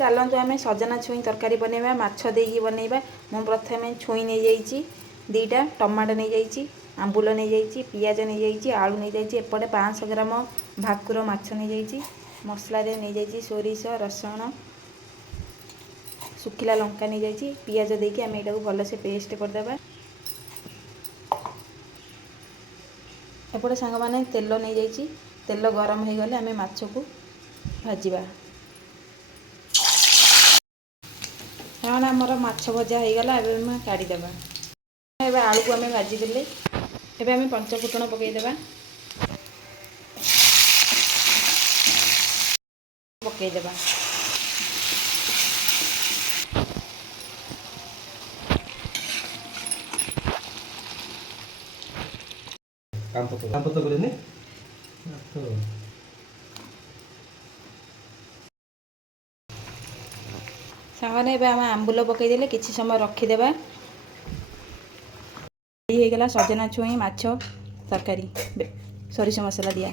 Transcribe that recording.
चलतु आम सजना छुई तरकारी बनवा माछ देकी बनवा। मु प्रथम छुई नहीं जाइए दीटा टमाटो नहीं जाइए आंबुल नहीं जाइए पियाज नहीं जाइए आलू नहीं जाइए एपटे 500 ग्राम भाकुर माछ नहीं जाइए मसला नहीं जाइए सोरिष रसुण सुखिला लंका नहीं जाइए पियाज देकी आम यहाँ भलसे पेस्ट करदे। एपटे सांग मैंने तेल नहीं जाइए तेल गरम हो गले आम माछ को भाजवा। हाँ आमर माछ भजा हो गला एवं काढ़ीदेवा। एवं आलू को आम भाजीदे एवं आम पंचफुटण पकईदेवा पकईदेवा। काम तो करें सांगने आम आंबुल पकईदे किसी समय रखीदे। गला सजना छुई माछ तरकारी सोरिष मसला दिया।